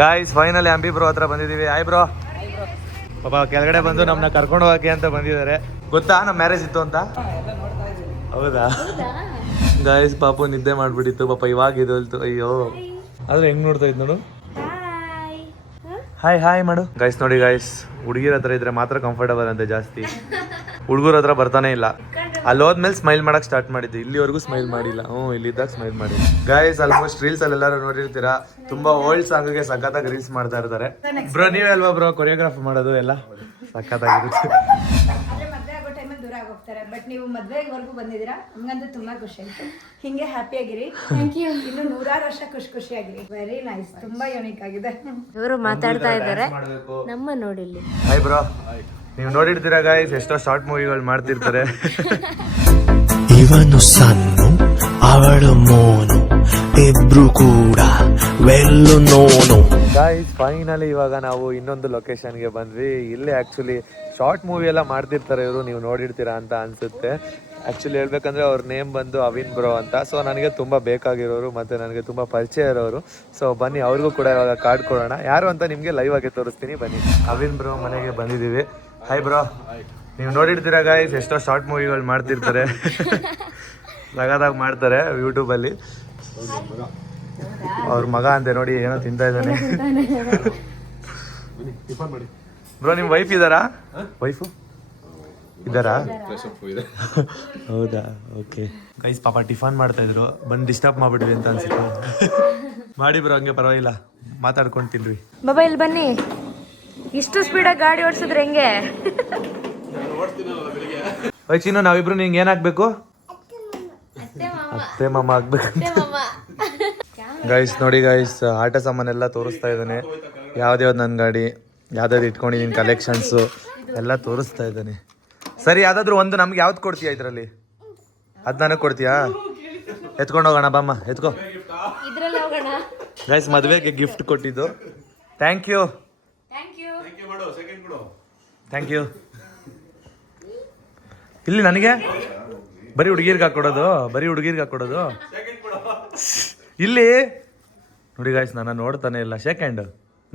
Guys finally Ambi bro ಹತ್ರ ಬಂದಿದ್ದೀವಿ. Hi bro. ಪಾಪ ಕೆಳಗಡೆ ಬಂದು ನಮ್ಮನ್ನ ಕರ್ಕೊಂಡು ಹೋಗಕ್ಕೆ ಅಂತ ಬಂದಿದ್ದಾರೆ. ಗೊತ್ತಾ ನಮ್ಮ ಮ್ಯಾರೇಜ್ ಇತ್ತು ಅಂತ? ಹೌದಾ ಗಾಯ್ಸ್, ಪಾಪು ನಿದ್ದೆ ಮಾಡ್ಬಿಟ್ಟಿತ್ತು ಪಾಪ. ಇವಾಗ ಇದೊಲ್ತು. ಅಯ್ಯೋ, ಆದ್ರೆ ಹೆಂಗ್ ನೋಡ್ತಾ ಇದ್ ನೋಡು. ಹಾಯ್ ಹಾಯ್ ಮಾಡು. ಗಾಯ್ಸ್ ನೋಡಿ ಗಾಯ್ಸ್, ಹುಡುಗಿರ ಹತ್ರ ಇದ್ರೆ ಮಾತ್ರ ಕಂಫರ್ಟಬಲ್ ಅಂತೆ ಜಾಸ್ತಿ. ಹುಡುಗರ ಹತ್ರ ಬರ್ತಾನೆ ಇಲ್ಲ. ಅಲ್ಲಿ ಹೋದ್ಮೇಲೆ ಸ್ಮೈಲ್ ಮಾಡಕ್ ಸ್ಟಾರ್ಟ್ ಮಾಡಿದ್ದೆ. ಇಲ್ಲಿವರೆಗೂ ಸ್ಮೈಲ್ ಮಾಡಿಲ್ಲ. ಇಲ್ಲಿದ್ದಾಗ ಸ್ಮೈಲ್ ಮಾಡಿ. ಗಾಯ್ಸ್ ಆಲ್ಮೋಸ್ಟ್ ರೀಲ್ಸ್ ಅಲ್ಲಿ ಎಲ್ಲರೂ ನೋಡಿರ್ತೀರಾ, ತುಂಬಾ ಓಲ್ಡ್ ಸಾಂಗ್ಗೆ ಸಖತ್ತಾಗಿ ರೀಲ್ಸ್ ಮಾಡ್ತಾ ಇರ್ತಾರೆ. ಬ್ರೋ ನೀವೇ ಅಲ್ವಾ ಬ್ರೋ ಕೊರಿಯೋಗ್ರಾಫ್ ಮಾಡೋದು ಎಲ್ಲ? ಸಖತ್ತಾಗಿರುತ್ತೆ. ಬಟ್ ನೀವು ಮದ್ವೆವರೆಗೂ ಬಂದಿದ್ದೀರಾ, ನಮ್ಗಂತೂ ತುಂಬಾ ಖುಷಿ ಆಯ್ತು. ಹಿಂಗೆ ಹ್ಯಾಪಿ ಆಗಿರಿ. ಇನ್ನು 100 ವರ್ಷ ಖುಷಿಯಾಗಿರಿ. ವೆರಿ ನೈಸ್, ತುಂಬಾ ಯೂನಿಕ್ ಆಗಿದೆ. ಇವರು ಮಾತಾಡ್ತಾ ಇದ್ದಾರೆ, ನಮ್ಮ ನೋಡಿಲ್ಲಿ. Hi bro. ನೀವು ನೋಡಿರ್ತೀರಾ ಗಾಯ್ಸ್, ಎಷ್ಟೋ ಶಾರ್ಟ್ ಮೂವಿಗಳು ಮಾಡ್ತಿರ್ತಾರೆ. ಇವನು ಸಣ್ಣ, ಅವಳು ಮೋನು, ಇಬ್ರು ಕೂಡ ವೆಲ್ಲು ನೋನು. ಗಾಯ್ಸ್ ಫೈನಲಿ ಇವಾಗ ನಾವು ಇನ್ನೊಂದು ಲೊಕೇಶನ್ಗೆ ಬಂದ್ವಿ. ಇಲ್ಲೇ ಆಕ್ಚುಲಿ ಶಾರ್ಟ್ ಮೂವಿ ಎಲ್ಲ ಮಾಡ್ತಿರ್ತಾರೆ ಇವರು, ನೀವು ನೋಡಿರ್ತೀರಾ ಅಂತ ಅನ್ಸುತ್ತೆ. ಆಕ್ಚುಲಿ ಹೇಳ್ಬೇಕಂದ್ರೆ ಅವ್ರ ನೇಮ್ ಬಂದು ಅವಿನ್ ಬ್ರೋ ಅಂತ. ಸೊ ನನಗೆ ತುಂಬಾ ಬೇಕಾಗಿರೋರು ಮತ್ತೆ ನನಗೆ ತುಂಬಾ ಪರಿಚಯ ಇರೋರು. ಸೊ ಬನ್ನಿ ಅವ್ರಿಗೂ ಕೂಡ ಇವಾಗ ಕಾರ್ಡ್ ಕೊಡೋಣ. ಯಾರು ಅಂತ ನಿಮ್ಗೆ ಲೈವ್ ಆಗಿ ತೋರಿಸ್ತೀನಿ ಬನ್ನಿ. ಅವಿನ್ ಬ್ರೋ ಮನೆಗೆ ಬಂದಿದ್ದೀವಿ. Hi bro. ನೀವು ನೋಡಿರ್ತೀರಾ ಗಾಯ್ಸ್, ಎಷ್ಟೋ ಶಾರ್ಟ್ ಮೂವಿಗಳು ಮಾಡ್ತಿರ್ತಾರೆ. ಸಗದಾಗಿ ಮಾಡ್ತಾರೆ ಯೂಟ್ಯೂಬಲ್ಲಿ. ಅವ್ರ ಮಗ ಅಂತೆ ನೋಡಿ, ಏನೋ ತಿಂತಾ ಇದ್ದಾನೆ. ಬ್ರೋ ನಿಮ್ ವೈಫ್ ಇದ್ದಾರಾ? ವೈಫು ಇದ್ದಾರಾ? ಹೌದಾ, ಓಕೆ. ಗೈಸ್ ಪಾಪ ಟಿಫನ್ ಮಾಡ್ತಾ ಇದ್ರು, ಬಂದು ಡಿಸ್ಟರ್ಬ್ ಮಾಡ್ಬಿಟ್ವಿ ಅಂತ ಅನ್ಸುತ್ತೆ. ಮಾಡಿ ಬ್ರೋ, ಹಂಗೆ ಪರವಾಗಿಲ್ಲ, ಮಾತಾಡ್ಕೊಂಡು ತಿನ್ರಿ. ಬಾಬಾ ಇಲ್ಲಿ ಬನ್ನಿ. ಇಷ್ಟು ಸ್ಪೀಡಾಗಿ ಗಾಡಿ ಓಡಿಸಿದ್ರೆ ಹೆಂಗೆ? ಚಿನ್ನು, ನಾವಿಬ್ರು ನಿಂಗೆ ಏನಾಗ್ಬೇಕು? ಅತ್ತೆ ಮಾಮ ಆಗ್ಬೇಕು. ಗೈಸ್ ನೋಡಿ ಗೈಸ್, ಆಟ ಸಾಮಾನೆಲ್ಲ ತೋರಿಸ್ತಾ ಇದ್ದಾನೆ. ಯಾವ್ದ್ಯಾವ್ದು ನನ್ನ ಗಾಡಿ, ಯಾವ್ದಾದ್ರು ಇಟ್ಕೊಂಡಿದ್ದೀನಿ ಕಲೆಕ್ಷನ್ಸು ಎಲ್ಲ ತೋರಿಸ್ತಾ ಇದ್ದಾನೆ. ಸರಿ, ಯಾವ್ದಾದ್ರು ಒಂದು ನಮ್ಗೆ ಯಾವ್ದು ಕೊಡ್ತೀಯಾ ಇದರಲ್ಲಿ? ಅದು ನನಗೆ ಕೊಡ್ತೀಯಾ? ಎತ್ಕೊಂಡು ಹೋಗೋಣ ಬಾಮ್ಮ, ಎತ್ಕೋ. ಗೈಸ್ ಮದುವೆಗೆ ಗಿಫ್ಟ್ ಕೊಟ್ಟಿದ್ದು. Thank you. Thank you. ಇಲ್ಲಿ ನನಗೆ ಬರೀ ಹುಡುಗಿರ್ಗೆ ಹಾಕೊಡೋದು, ಬರೀ ಹುಡುಗಿರ್ಗೆ ಹಾಕೊಡೋದು. ಇಲ್ಲಿ ನೋಡಿ ಗಾಯ್ಸ್, ನನ್ನ ನೋಡ್ತಾನೆ ಇಲ್ಲ. ಸೆಕೆಂಡ್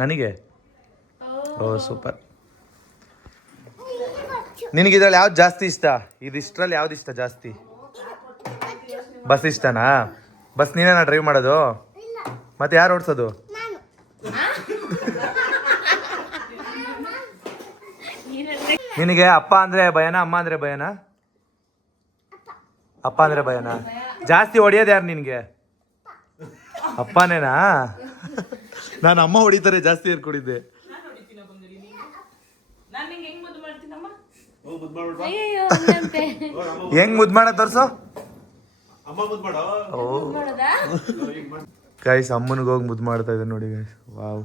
ನನಗೆ. ಓ ಸೂಪರ್. ನಿನಗೆ ಇದ್ರಲ್ಲಿ ಯಾವ್ದು ಜಾಸ್ತಿ ಇಷ್ಟ? ಇದಿಷ್ಟರಲ್ಲಿ ಯಾವ್ದು ಇಷ್ಟ ಜಾಸ್ತಿ? ಬಸ್ ಇಷ್ಟನಾ? ಬಸ್ ನೀನೇನಾ ಡ್ರೈವ್ ಮಾಡೋದು? ಮತ್ತೆ ಯಾರು ಓಡಿಸೋದು? ನಿನಗೆ ಅಪ್ಪ ಅಂದ್ರೆ ಭಯನಾ, ಅಮ್ಮ ಅಂದ್ರೆ ಭಯನಾ? ಅಪ್ಪ ಅಂದ್ರೆ ಭಯನಾ? ಜಾಸ್ತಿ ಹೊಡಿಯೋದು ಯಾರು ನಿನಗೆ? ಅಪ್ಪನೇನಾ? ನಾನು ಅಮ್ಮ ಹೊಡಿತಾರೆ ಜಾಸ್ತಿ ಏರ್ಕೊಡಿದ್ದೆ. ಹೆಂಗ್ ಮುದ್ ಮಾಡ ತೋರ್ಸು. ಗೈಸ್ ಅಮ್ಮನಿಗೆ ಹೋಗಿ ಮುದ್ ಮಾಡ್ತಾ ಇದ್ದಾರೆ ನೋಡಿ ಗೈಸ್. ವಾವ್.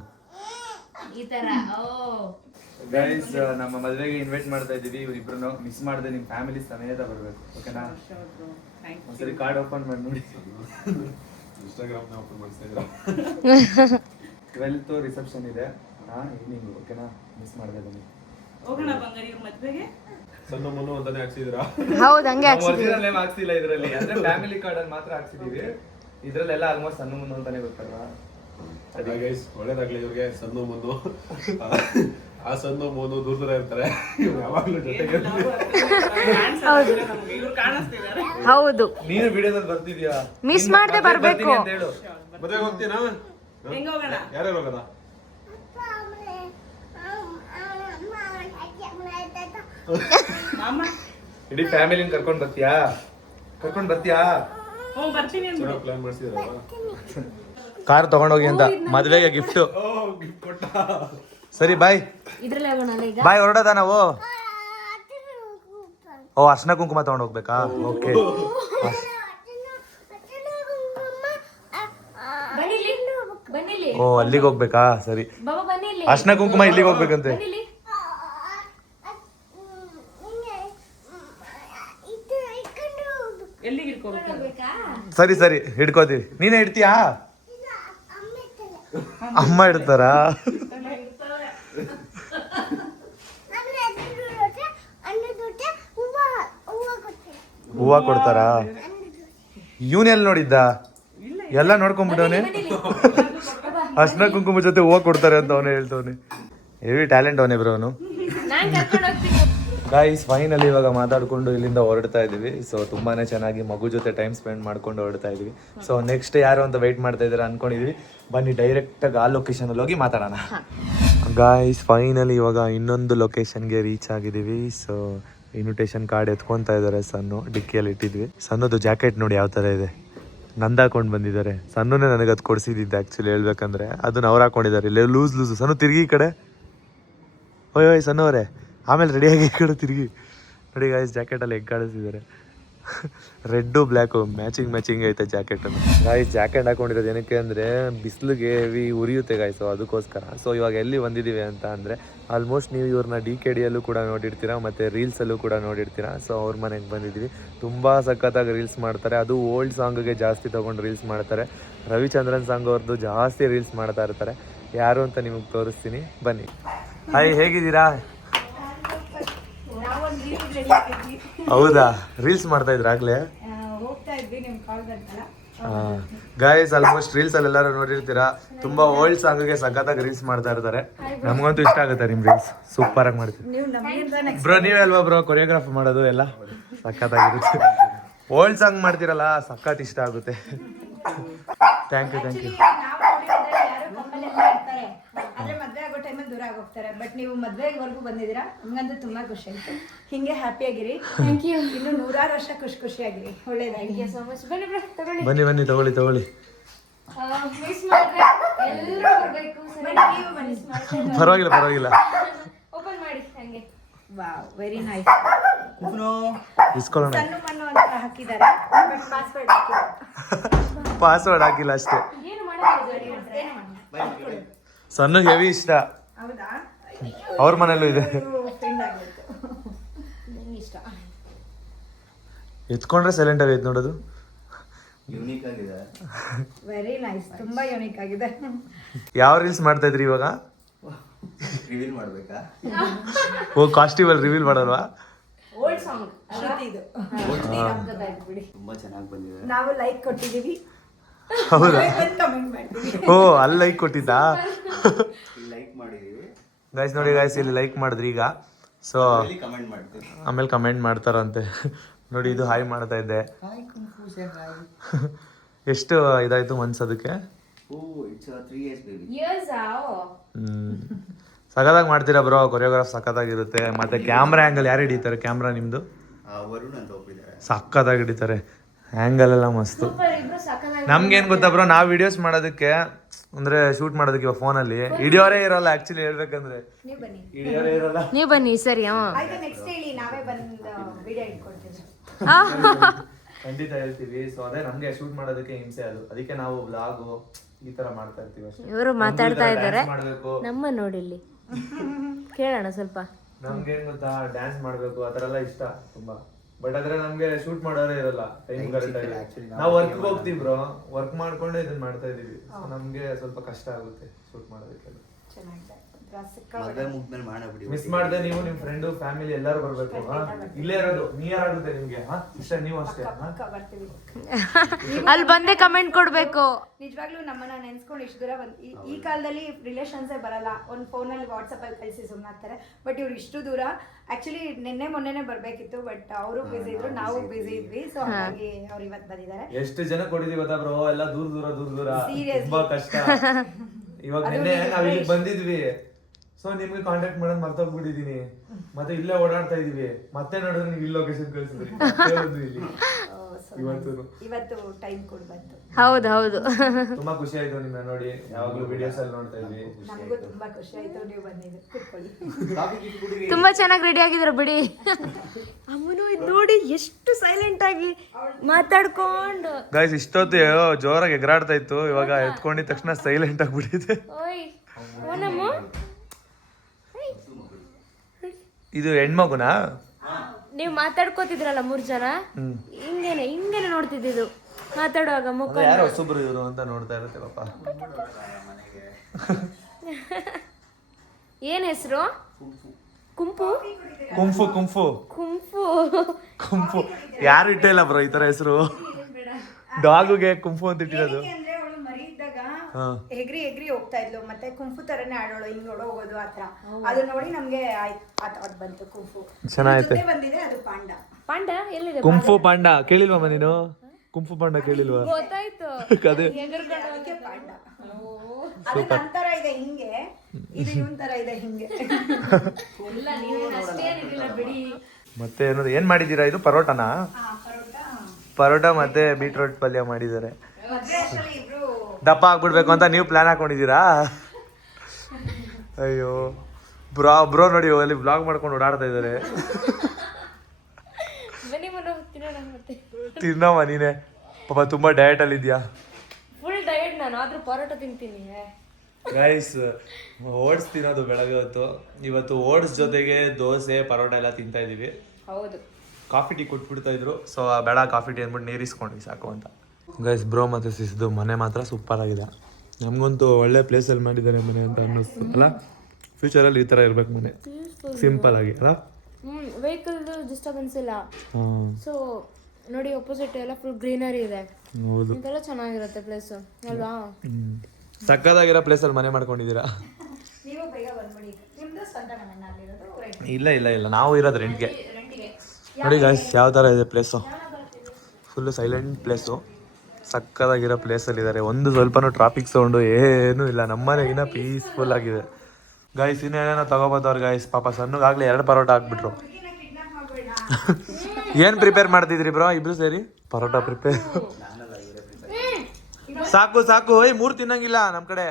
ಗೈಸ್ ನಮ್ಮ ಮದುವೆಗೆ ಇನ್ವೈಟ್ ಮಾಡ್ತಾ ಇದ್ದೀವಿ. ಇವರಿಬ್ರು ಮಿಸ್ ಮಾಡದೆ ನಿಮ್ಮ ಫ್ಯಾಮಿಲಿ ಸಮೇತ ಬರ್ಬೇಕು, ಓಕೆನಾ? ಒಂದ್ಸರಿ ಕಾರ್ಡ್ ಓಪನ್ ಮಾಡಿ ನೋಡಿ. ಇನ್ಸ್ಟಾಗ್ರಾಮ್ ಓಪನ್ ಮಾಡ್ತಾ ಇದ್ದೀರಾ? 12th ರಿಸೆಪ್ಷನ್ ಇದೆ, ಈವ್ನಿಂಗ್, ಓಕೆನಾ? ಮಿಸ್ ಮಾಡದೆ ಬನ್ನಿ. ಹೋಗೋಣ ಬಂಗಾರಿ ಮದುವೆಗೆ. ಸಣ್ಣ ಮನು ಅಂತಾನೆ ಹಾಕ್ಸಿದ್ರಾ? ಹೌದು, ಹಂಗೆ ಹಾಕ್ಸಿದ್ವಿ. ಒರಿಜಿನಲ್ ನೇಮ್ ಹಾಕ್ಸಿಲ್ಲ ಇದರಲ್ಲಿ, ಅಂದ್ರೆ ಫ್ಯಾಮಿಲಿ ಕಾರ್ಡ್ ಅಲ್ಲಿ ಮಾತ್ರ ಹಾಕ್ಸಿದೀವಿ. ಇದರಲ್ಲೆಲ್ಲ ಆಲ್ಮೋಸ್ಟ್ ಸಣ್ಣ ಮನು ಅಂತಾನೆ ಗೊತ್ತಲ್ವಾ? ಅದೇ ಗೈಸ್, ಒಳ್ಳೇದಾಗ್ಲಿ ಇವ್ರಿಗೆ. ಸಣ್ಣ ಮನು, ಆ ಸಣ್ಣ ಮನು ದೂರ ದೂರ ಇರ್ತಾರೆ, ಯಾವಾಗ್ಲೂ ಜೊತೆಗೆ. ಹೌದು, ನೀನು ವಿಡಿಯೋದಲ್ಲಿ ಬರ್ತಿದ್ಯಾ? ಮಿಸ್ ಮಾಡದೆ ಬರ್ಬೇಕು. ಮದುವೆಗೆ ಹೋಗ್ತೀನಾ? ಹೆಂಗ ಹೋಗೋಣ? ಯಾರ್ಯಾರು ಹೋಗೋಣ? ಇಡೀ ಫ್ಯಾಮಿಲಿನ ಕರ್ಕೊಂಡ್ ಬರ್ತೀಯಾ? ಕರ್ಕೊಂಡ್ ಬರ್ತೀಯಾ? ಬರ್ತೀನಿ. ಪ್ಲಾನ್ ಮಾಡ್ಸಿದ್ರಲ್ಲ, ಕಾರ್ ತಗೊಂಡೋಗಿ ಅಂತ ಮದ್ವೆಗೆ ಗಿಫ್ಟ್. ಸರಿ ಬಾಯ್. ಬಾಯ್, ಹೊರಡೋದ ನಾವು? ಓ, ಅರ್ಶನ ಕುಂಕುಮ ತಗೊಂಡ್ ಹೋಗ್ಬೇಕಾ? ಓಕೆ. ಓ, ಅಲ್ಲಿಗೆ ಹೋಗ್ಬೇಕಾ? ಸರಿ. ಅರ್ಶನ ಕುಂಕುಮ ಇಲ್ಲಿಗೆ ಹೋಗ್ಬೇಕಂತೆ. ಸರಿ ಸರಿ, ಹಿಡ್ಕೋತೀವಿ. ನೀನೇ ಇಡ್ತೀಯಾ? ಅಮ್ಮ ಇಡ್ತಾರಾ? ಹೂವ ಕೊಡ್ತಾರಾ? ಇವನೆಲ್ಲಿ ನೋಡಿದ್ದ? ಎಲ್ಲ ನೋಡ್ಕೊಂಡ್ಬಿಟ್ಟವನೆ. ಅರ್ಶಿನ ಕುಂಕುಮ ಜೊತೆ ಹೂವು ಕೊಡ್ತಾರೆ ಅಂತ ಅವನೇ ಹೇಳ್ತವನೆ. ಹೆವಿ ಟ್ಯಾಲೆಂಟ್ ಅವನೇ ಬ್ರೋ ಅವನು. ಗಾಯ್ಸ್ ಫೈನಲಿ ಇವಾಗ ಮಾತಾಡ್ಕೊಂಡು ಇಲ್ಲಿಂದ ಹೊರಡ್ತಾ ಇದೀವಿ. ಸೊ ತುಂಬಾನೇ ಚೆನ್ನಾಗಿ ಮಗು ಜೊತೆ ಟೈಮ್ ಸ್ಪೆಂಡ್ ಮಾಡ್ಕೊಂಡು ಹೊರಡ್ತಾ ಇದೀವಿ. ಸೊ ನೆಕ್ಸ್ಟ್ ಯಾರು ಅಂತ ವೆಯ್ಟ್ ಮಾಡ್ತಾ ಇದ್ದೀರಾ ಅನ್ಕೊಂಡಿದೀವಿ. ಬನ್ನಿ ಡೈರೆಕ್ಟಾಗಿ ಆ ಲೊಕೇಶನಲ್ಲಿ ಹೋಗಿ ಮಾತಾಡೋಣ. ಗಾಯ್ಸ್ ಫೈನಲಿ ಇವಾಗ ಇನ್ನೊಂದು ಲೊಕೇಶನ್ಗೆ ರೀಚ್ ಆಗಿದ್ದೀವಿ. ಸೊ ಇನ್ವಿಟೇಷನ್ ಕಾರ್ಡ್ ಎತ್ಕೊತಾ ಇದ್ದಾರೆ. ಸನ್ನು ಡಿಕ್ಕಿಯಲ್ಲಿ ಇಟ್ಟಿದ್ವಿ. ಸನ್ನದು ಜಾಕೆಟ್ ನೋಡಿ ಯಾವ ಥರ ಇದೆ, ನಂದು ಹಾಕೊಂಡು ಬಂದಿದ್ದಾರೆ. ಸನ್ನುನೇ ನನಗೆ ಅದು ಕೊಡಿಸಿದ್ದಿದ್ದು ಆ್ಯಕ್ಚುಲಿ ಹೇಳ್ಬೇಕಂದ್ರೆ. ಅದನ್ನ ಅವ್ರು ಹಾಕೊಂಡಿದ್ದಾರೆ. ಇಲ್ಲೇ ಲೂಸ್ ಸನ್ನು ತಿರುಗಿ ಈ ಕಡೆ. ಓಯ್ ಸನ್ನು ಅವರೇ, ಆಮೇಲೆ ರೆಡಿಯಾಗಿ ಈ ಕಡೆ ತಿರುಗಿ ನೋಡಿ. ಗಾಯ್ಸ್ ಜಾಕೆಟಲ್ಲಿ ಹೆಗ್ ಕಾಣಿಸಿದ್ದಾರೆ. ರೆಡ್ಡು ಬ್ಲ್ಯಾಕು ಮ್ಯಾಚಿಂಗ್ ಐತೆ ಜಾಕೆಟನ್ನು. ಗಾಯ್ಸ್ ಜಾಕೆಟ್ ಹಾಕೊಂಡಿರೋದು ಏನಕ್ಕೆ ಅಂದರೆ ಬಿಸಿಲಿಗೆ ಹೆವಿ ಉರಿಯುತ್ತೆ ಗಾಯ್ಸು, ಅದಕ್ಕೋಸ್ಕರ. ಸೊ ಇವಾಗ ಎಲ್ಲಿ ಬಂದಿದ್ದೀವಿ ಅಂತ ಅಂದರೆ ಆಲ್ಮೋಸ್ಟ್ ನೀವು ಇವ್ರನ್ನ DKDಯಲ್ಲೂ ಕೂಡ ನೋಡಿರ್ತೀರಾ ಮತ್ತು ರೀಲ್ಸಲ್ಲೂ ಕೂಡ ನೋಡಿರ್ತೀರಾ. ಸೊ ಅವ್ರ ಮನೆಗೆ ಬಂದಿದ್ದೀವಿ. ತುಂಬ ಸಖತ್ತಾಗಿ ರೀಲ್ಸ್ ಮಾಡ್ತಾರೆ. ಅದು ಓಲ್ಡ್ ಸಾಂಗ್ಗೆ ಜಾಸ್ತಿ ತೊಗೊಂಡು ರೀಲ್ಸ್ ಮಾಡ್ತಾರೆ. ರವಿಚಂದ್ರನ್ ಸಾಂಗ್ ಅವ್ರದ್ದು ಜಾಸ್ತಿ ರೀಲ್ಸ್ ಮಾಡ್ತಾ ಇರ್ತಾರೆ. ಯಾರು ಅಂತ ನಿಮಗೆ ತೋರಿಸ್ತೀನಿ ಬನ್ನಿ. ಹಾಯ್, ಹೇಗಿದ್ದೀರಾ? ಹೌದಾ, ರೀಲ್ಸ್ ಮಾಡ್ತಾ ಇದ್ರ ಆಗ್ಲೇ? ಹೋಗ್ತಾ ಇದ್ವಿ, ನಿಮ್ ಕಾಲ್ ಬಂತಲ್ಲ. ಗಾಯ್ಸ್ ಆಲ್ಮೋಸ್ಟ್ ರೀಲ್ಸ್ ಅಲ್ಲಿ ಎಲ್ಲರೂ ನೋಡಿರ್ತೀರಾ. ತುಂಬಾ ಓಲ್ಡ್ ಸಾಂಗ್ಗೆ ಸಖತ್ತಾಗಿ ರೀಲ್ಸ್ ಮಾಡ್ತಾ ಇರ್ತಾರೆ. ನಮ್ಗಂತೂ ಇಷ್ಟ ಆಗುತ್ತೆ ನಿಮ್ ರೀಲ್ಸ್, ಸೂಪರ್ ಆಗಿ ಮಾಡ್ತೀವಿ. ನೀವು ನಮ್ಮಿಂದ ಬ್ರೋ ನೀವೇ ಅಲ್ವಾ ಬ್ರೋ ಕೊರಿಯೋಗ್ರಾಫ್ ಮಾಡೋದು ಎಲ್ಲ ಸಖತ್ತಾಗಿರುತ್ತೆ. ಓಲ್ಡ್ ಸಾಂಗ್ ಮಾಡ್ತೀರಲ್ಲ, ಸಖತ್ ಇಷ್ಟ ಆಗುತ್ತೆ. Thank you. ನಾವು ನೋಡಿದ್ರೆ ಯಾರು ಕಮ್ಮಲೆಲ್ಲ ಇರ್ತಾರೆ, ಆದ್ರೆ ಮದ್ವೆ ಆಗೋ ಟೈಮಲ್ಲಿ ದೂರ ಆಗೋಗ್ತಾರೆ. ಬಟ್ ನೀವು ಮದ್ವೆವರೆಗೂ ಬಂದಿದ್ದೀರಾ, ನಮ್ಗಂತೂ ತುಂಬಾ ಖುಷಿ ಆಯ್ತು. ಹಿಂಗೆ ಹ್ಯಾಪಿ ಆಗಿರಿ. Thank you. ಇನ್ನು 100 ವರ್ಷ ಖುಷಿಯಾಗಿರಿ. ಒಳ್ಳೇದಾಗಿ. So much. ಬನ್ನಿ ಬ್ರೋ, ತಗೊಳ್ಳಿ. ಬನ್ನಿ ತಗೊಳ್ಳಿ. ಮಿಸ್ ಮಾಡಿದ್ರೆ ಎಲ್ಲರೂ ಬರಬೇಕು. ನೀವು ಬನ್ನಿ. ಪರವಾಗಿಲ್ಲ. ಓಪನ್ ಮಾಡಿ ಹಂಗೆ. Wow, very nice. ಇಸ್ಕೊಳ್ಳೋಣ. ಸಣ್ಣ ಮಣ್ಣು ಅಂತ ಹಾಕಿದ್ದಾರೆ, ಬಟ್ ಪಾಸ್ವರ್ಡ್ ಹಾಕಿಲ್ಲ ಅಷ್ಟೇ. ಏನು ಮಾಡೋದು? ಸಣ್ಣ ಹೆವಿ ಇಷ್ಟ. ಹೌದಾ? ಅವ್ರ ಮನೇಲೂ ಇದೆ. ಫ್ರೆಂಡ್ ಆಗ್ಬೇಕು. ನಂಗೆ ಇಷ್ಟ. ಎತ್ಕೊಂಡ್ರೆ ಸೈಲೆಂಟ್ ಆಗೈತೆ ನೋಡೋದು. ವೆರಿ ನೈಸ್, ತುಂಬಾ ಯೂನಿಕ್ ಆಗಿದೆ. ಯಾವ ರೀಲ್ಸ್ ಮಾಡ್ತಾ ಇದ್ರಿ ಇವಾಗ? ರಿವೀಲ್ ಮಾಡ್ಬೇಕಾ? ಓ, ಕಾಸ್ಟ್ಯೂಮಲ್ಲಿ ರಿವೀಲ್ ಮಾಡಲ್ವಾ? ಓಲ್ಡ್ ಸಾಂಗ್ ಇದು ಬಿಡಿ. ತುಂಬಾ ಚೆನ್ನಾಗಿ ಬಂದಿದೆ. ನಾವು ಲೈಕ್ ಕೊಟ್ಟಿದೀವಿ, ಹೌದಾ? ಕಮೆಂಟ್ ಮಾಡ್ತೀವಿ. ಓ, ಅಲ್ಲಿ ಲೈಕ್ ಕೊಟ್ಟಿದ್ದಾ? ಲೈಕ್ ಮಾಡಿದೀವಿ, ಗೈಸ್ ನೋಡಿ ಗಾಯ್ಸ್, ಇಲ್ಲಿ ಲೈಕ್ ಮಾಡಿದ್ರಿ ಈಗ. ಸೊ ಕಮೆಂಟ್ ಮಾಡ್ತೀವಿ. ಆಮೇಲೆ ಕಮೆಂಟ್ ಮಾಡ್ತಾರಂತೆ. ನೋಡಿ ಇದು ಹಾಯ್ ಮಾಡ್ತಾ ಇದ್ದೆ. ಎಷ್ಟು ಇದಾಯ್ತು ಮನ್ಸೋದಕ್ಕೆ? ಓ, ಇಟ್ಸ್ 3 years baby. ಇಯರ್ಸ್ ಸಖತ್ತಾಗಿ ಮಾಡ್ತೀರಾ ಬ್ರೋ, ಕೊರಿಯೋಗ್ರಾಫ್ ಸಖತ್ತಾಗಿರುತ್ತೆ. ಮತ್ತೆ ಕ್ಯಾಮ್ರಾ ಆ್ಯಂಗಲ್ ಯಾರು ಹಿಡಿತಾರೆ? ಕ್ಯಾಮ್ರಾ ನಿಮ್ಮದು ವರುಣ್ ಅಂತ ಒಬ್ಬಿದ್ದಾರೆ, ಸಖತ್ತಾಗಿ ಹಿಡಿತಾರೆ. ಆ್ಯಂಗಲ್ ಎಲ್ಲ ಮಸ್ತು. ಇಬ್ರು ಸಕ್ಕತ್ತಾಗಿ. ನಮ್ಗೇನು ಗೊತ್ತಾ ಬ್ರೋ, ನಾವು ವಿಡಿಯೋಸ್ ಮಾಡೋದಕ್ಕೆ ಅಂದರೆ ಶೂಟ್ ಮಾಡೋದಕ್ಕೆ ಇವಾಗ ಫೋನಲ್ಲಿ ಹಿಡಿಯೋರೇ ಇರೋಲ್ಲ. ಆ್ಯಕ್ಚುಲಿ ಹೇಳ್ಬೇಕಂದ್ರೆ ನೀವು ಬನ್ನಿ. ಹಿಡಿಯೋರೇ ಇರೋಲ್ಲ. ನೀವು ಬನ್ನಿ ಸರಿ. ಆಯ್ತು, ನೆಕ್ಸ್ಟ್ ಹೇಳಿ, ನಾವೇ ಬಂದು ವಿಡಿಯೋ ಇಟ್ಕೊಡ್ತೀವಿ. ಖಂಡಿತ ಹೇಳ್ತೀವಿ. ಸೊ ಅದೇ ನಮ್ಗೆ ಶೂಟ್ ಮಾಡೋದಕ್ಕೆ ಹಿಂಸೆ ಅದು. ಅದಕ್ಕೆ ನಾವು ವ್ಲಾಗು ಈ ತರ ಮಾಡ್ತಾ ಇರ್ತೀವಿ ಅಷ್ಟೇ. ಇವರು ಮಾತಾಡ್ತಾ ಇದ್ದಾರೆ, ಮಾಡ್ಬೇಕು. ನಮ್ಮ ನೋಡಿಲ್ಲಿ ಕೇಳೋಣ ಸ್ವಲ್ಪ. ನಮ್ಗೆ ಏನ್ ಗೊತ್ತಾ, ಡ್ಯಾನ್ಸ್ ಮಾಡ್ಬೇಕು ಆ ತರ ಎಲ್ಲ ಇಷ್ಟ ತುಂಬಾ. ಬಟ್ ಆದ್ರೆ ನಮ್ಗೆ ಶೂಟ್ ಮಾಡೋರೇ ಇರಲ್ಲ. ಟೈಮ್ ಕರೆಕ್ಟ್ ಆಗಿ ನಾವು ವರ್ಕ್ ಹೋಗ್ತೀವಿ ಬ್ರೋ, ವರ್ಕ್ ಮಾಡ್ಕೊಂಡೆ ಇದನ್ನ ಮಾಡ್ತಾ ಇದೀವಿ. ನಮ್ಗೆ ಸ್ವಲ್ಪ ಕಷ್ಟ ಆಗುತ್ತೆ ಶೂಟ್ ಮಾಡೋದಕ್ಕೆಲ್ಲ. ಚೆನ್ನಾಗಿದೆ. ಮದುವೆ ಮುಗ್ದ್ಮೇಲೆ ಮಾಡಬಿಡಿ. ಮಿಸ್ ಮಾಡ್ದೆ ನೀವು, ನಿಮ್ ಫ್ರೆಂಡು ಫ್ಯಾಮಿಲಿ ಎಲ್ಲರೂ ಬರ್ಬೇಕು. ಇಲ್ಲೇ ಇರೋದು ನಿಯರ್ ಆಗುತ್ತೆ ನಿಮ್ಗೆ. ಇಷ್ಟ ನೀವು ಅಷ್ಟೇ. ಬರ್ತೀವಿ. ಅಲ್ಲಿ ಬಂದೆ ಕಮೆಂಟ್ ಕೊಡ್ಬೇಕು. ನಿಜವಾಗ್ಲೂ ನಮ್ಮನ್ನ ನೆನ್ಸ್ಕೊಂಡು ಇಷ್ಟು ದೂರ ಈ ಕಾಲದಲ್ಲಿ ರಿಲೇಷನ್ಸೇ ಬರಲ್ಲ. ಒಂದು ಫೋನಲ್ಲಿ ವಾಟ್ಸಪ್ಪಲ್ಲಿ ಕಳಿಸಿ ಸುಮ್ಮನಾಗ್ತಾರೆ. ಬಟ್ ಇವ್ರು ಇಷ್ಟು ದೂರ ಆಕ್ಚುಲಿ ಮೊನ್ನೆನೆ ಬರ್ಬೇಕಿತ್ತು, ಬಟ್ ಅವರು ಬಿಸಿ ಇದ್ರು, ನಾವು ಬಿಸಿ ಇದ್ವಿ. ಸೊ ಹಾಗಾಗಿ ಅವ್ರು ಇವತ್ತು ಬಂದಿದ್ದಾರೆ. ಎಷ್ಟು ಜನ ಕೊಟ್ಟಿದೀವಿ ಗೊತ್ತಾ ಬ್ರೋ, ಎಲ್ಲ ದೂರ Seriously. ತುಂಬಾ ಕಷ್ಟ. ಇವಾಗ ನಿನ್ನೆ ನಾವ್ ಇಲ್ಲಿ ಬಂದಿದ್ವಿ. ಸೊ ನಿಮ್ಗೆ ಕಾಂಟ್ಯಾಕ್ಟ್ ಮಾಡೋದು ಮರ್ತೋಗ್ಬಿಟ್ಟಿದೀನಿ. ಮತ್ತೆ ಇಲ್ಲೇ ಓಡಾಡ್ತಾ ಇದೀವಿ. ಮತ್ತೆ ನೋಡಿದ್ರೆ ನೀವು ಇಲ್ಲಿ ಲೊಕೇಶನ್ ಕಳಿಸಿದ್ರಿ. ಇವತ್ತು ಟೈಮ್ ಕೊಡ್ ಬಂತು. ಹೌದು ತುಂಬಾ ಖುಷಿ ಆಯ್ತು ನಿಮ್ಮನ್ನ ನೋಡಿ. ಯಾವಾಗ್ಲೂ ವಿಡಿಯೋಸ್ ಅಲ್ಲಿ ನೋಡ್ತಾ ಇದ್ವಿ. ನಮಗೂ ತುಂಬಾ ಖುಷಿ ಆಯ್ತು ನೀವು ಬಂದಿದ್ದು. ಕೂತ್ಕೊಳ್ಳಿ. ತುಂಬಾ ಚೆನ್ನಾಗಿ ರೆಡಿ ಆಗಿದ್ರು ಬಿಡಿ. ಅಮ್ಮನು ಇದು ನೋಡಿ ಎಷ್ಟು ಸೈಲೆಂಟ್ ಆಗಿ ಮಾತಾಡ್ಕೊಂಡು. ಗೈಸ್ ಇಷ್ಟೊತ್ತು ಜೋರಾಗಿ ಎಗರಾಡ್ತಾ ಇತ್ತು, ಇವಾಗ ಎತ್ಕೊಂಡಿದ ತಕ್ಷಣ ಸೈಲೆಂಟ್ ಆಗ್ಬಿಟ್ಟಿದೆ. ಓಯ್ ಓನಮ್ಮ, ಇದು ಹೆಣ್ಮಗುನಾ? ನೀವು ಮಾತಾಡ್ಕೋತಿದ್ರಲ್ಲ 3 ಜನ, ಹಿಂಗೇನೆ ನೋಡ್ತಿದ್ದು ಮಾತಾಡುವಾಗ ಮುಖ. ಯಾರು ಹೊಸಬ್ರು ಇವರು ಅಂತ ನೋಡ್ತಾ ಇರುತ್ತೆ ಪಾಪ. ಏನ್ ಹೆಸರು? ಕುಂಪು ಕುಂಫು ಯಾರು ಇಟ್ಟಿಲ್ಲ ಬ್ರೋ ಈ ತರ ಹೆಸರು. ಡಾಗುಗೆ ಕುಂಫು ಅಂತ ಇಟ್ಟಿರೋದು. ಅಂದ್ರೆ ಅವಳು ಮರಿ ಇದ್ದಾಗ ಎಗ್ರಿ ಹೋಗ್ತಾ ಇದ್ಲು, ಮತ್ತೆ ಕುಂಫು ತರನೇ ಆಡೋಳು, ಹಿಂಗ್ ಹೋಗೋದು ಆತರ. ಅದು ನೋಡಿ ನಮ್ಗೆ ಆಟ ಬಂತು ಕುಂಫು. ಚೆನ್ನಾಗೈತೆ. ಬಂದಿದೆ ಅದು ಪಾಂಡ. ಪಾಂಡ ಎಲ್ಲಿದೆ? ಕುಂಫು ಪಾಂಡ ಕೇಳಿಲ್ವಮ್ಮ ನೀನು? ಕುಂಫು ಪಾಂಡ ಕೇಳಿಲ್ವಾ? ಗೊತ್ತಾಯ್ತು. ಅದೇ ಅದಕ್ಕೆ ಪಾಂಡ. ಅದು ನನ್ ತರ ಇದೆ ಹಿಂಗೆ, ಇದು ಇವನ್ ತರ ಇದೆ ಹಿಂಗೆ. ಇಲ್ಲ ನೀವೇನು ಅಷ್ಟೇನಿಲ್ಲ ಬಿಡಿ. ಮತ್ತೆ ಏನ್ ಮಾಡಿದೀರಾ? ಇದು ಪರೋಟಾನಾ? ಪರೋಟ ಮತ್ತೆ ಬೀಟ್ರೋಟ್ ಪಲ್ಯ ಮಾಡಿದ್ದಾರೆ. ದಪ್ಪ ಆಗ್ಬಿಡ್ಬೇಕು ಅಂತ ನೀವು ಪ್ಲಾನ್ ಹಾಕೊಂಡಿದ್ದೀರಾ? ಅಯ್ಯೋ ಬ್ರೋ ನೋಡಿ ಅಲ್ಲಿ ಬ್ಲಾಗ್ ಮಾಡ್ಕೊಂಡು ಓಡಾಡ್ತಾ ಇದ್ದಾರೆ. ಬನ್ನಿ ಮನೆ ತಿನ್ನೋಣ ಮತ್ತೆ. ತಿನ್ನಮ್ಮ ನೀನೆ, ಪಾಪ ತುಂಬಾ ಡಯಟ್ ಅಲ್ಲಿ ಇದೆಯಾ? ಫುಲ್ ಡಯಟ್ ನಾನು, ಆದ್ರೂ ಪರೋಟ ತಿಂತೀನಿ. ಗೈಸ್ ಓಟ್ಸ್ ತಿನ್ನೋದು ಬೆಳಗ್ಗೆ ಹೊತ್ತು. ಇವತ್ತು ಓಟ್ಸ್ ಜೊತೆಗೆ ದೋಸೆ ಪರೋಟ ಎಲ್ಲ ತಿಂತಾ ಇದೀವಿ. ಹೌದು. ಕಾಫಿ ಟೀ ಕೊಟ್ಬಿಡ್ತಾ ಇದ್ರು, ಸೊ ಬೇಡ ಕಾಫಿ ಟೀ ಅಂದ್ಬಿಟ್ಟು ನೀರಿಸ್ಕೊಂಡ್ವಿ ಸಾಕು ಅಂತ. ಗೈಸ್ ಬ್ರೋ ಮತ್ತೆ ಸಿಸ್ದು ಮನೆ ಮಾತ್ರ ಸೂಪರ್ ಆಗಿದೆ. ನಮಗಂತೂ ಒಳ್ಳೆ ಪ್ಲೇಸಲ್ಲಿ ಮಾಡಿದ್ದಾರೆ ಮನೆ ಅಂತ ಅನ್ನಿಸ್ತು ಅಲ್ಲ. ಫ್ಯೂಚರಲ್ಲಿ ಈ ಥರ ಇರ್ಬೇಕು ಮನೆ, ಸಿಂಪಲ್ ಆಗಿ ಅಲ್ಲ. ವೆಹಿಕಲ್ ಡಿಸ್ಟರ್ಬೆನ್ಸ್ ಇಲ್ಲ. ಹಾಂ ಸೊ ನೋಡಿ ಅಪೋಸಿಟ್ ಎಲ್ಲ ಫುಲ್ ಗ್ರೀನರಿ ಇದೆ. ಹೌದು, ಇದೆಲ್ಲ ಚೆನ್ನಾಗಿರುತ್ತೆ ಪ್ಲೇಸ್ ಅಲ್ವಾ? ಸಕ್ಕದಾಗಿರೋ ಪ್ಲೇಸಲ್ಲಿ ಮನೆ ಮಾಡ್ಕೊಂಡಿದ್ದೀರಾ. ನೀವು ಬೇಗ ಬಂದ್ಬಿಡಿ. ನಿಮ್ದು ಸ್ವಂತ ಮನೆ ಅಲ್ಲಿರೋದು? ಇಲ್ಲ ನಾವು ಇರೋದು ರೆಂಟ್ಗೆ. ನೋಡಿ ಗಾಯ್ಸ್ ಯಾವ ಥರ ಇದೆ ಪ್ಲೇಸು, ಫುಲ್ಲು ಸೈಲೆಂಟ್ ಪ್ಲೇಸು. ಸಕ್ಕದಾಗಿರೋ ಪ್ಲೇಸಲ್ಲಿದ್ದಾರೆ. ಒಂದು ಸ್ವಲ್ಪನೂ ಟ್ರಾಫಿಕ್ ಸೌಂಡು ಏನೂ ಇಲ್ಲ. ನಮ್ಮನೆಗಿನ್ನ ಪೀಸ್ಫುಲ್ ಆಗಿದೆ. ಗಾಯ್ಸ್ ಇನ್ನೇನೇನೋ ತಗೋಬೋದವ್ರು ಗಾಯ್ಸ್. ಪಾಪ ಸಣ್ಣಗಾಗಲೇ 2 ಪರೋಟ ಹಾಕ್ಬಿಟ್ರು. ಏನು ಪ್ರಿಪೇರ್ ಮಾಡ್ತಿದ್ರಿ ಬ್ರೋ ಇಬ್ರು ಸೇರಿ? ಪರೋಟ ಪ್ರಿಪೇರ್. ಸಾಕು ಓಯ್ 3 ತಿನ್ನಂಗಿಲ್ಲ ನಮ್ಮ ಕಡೆ,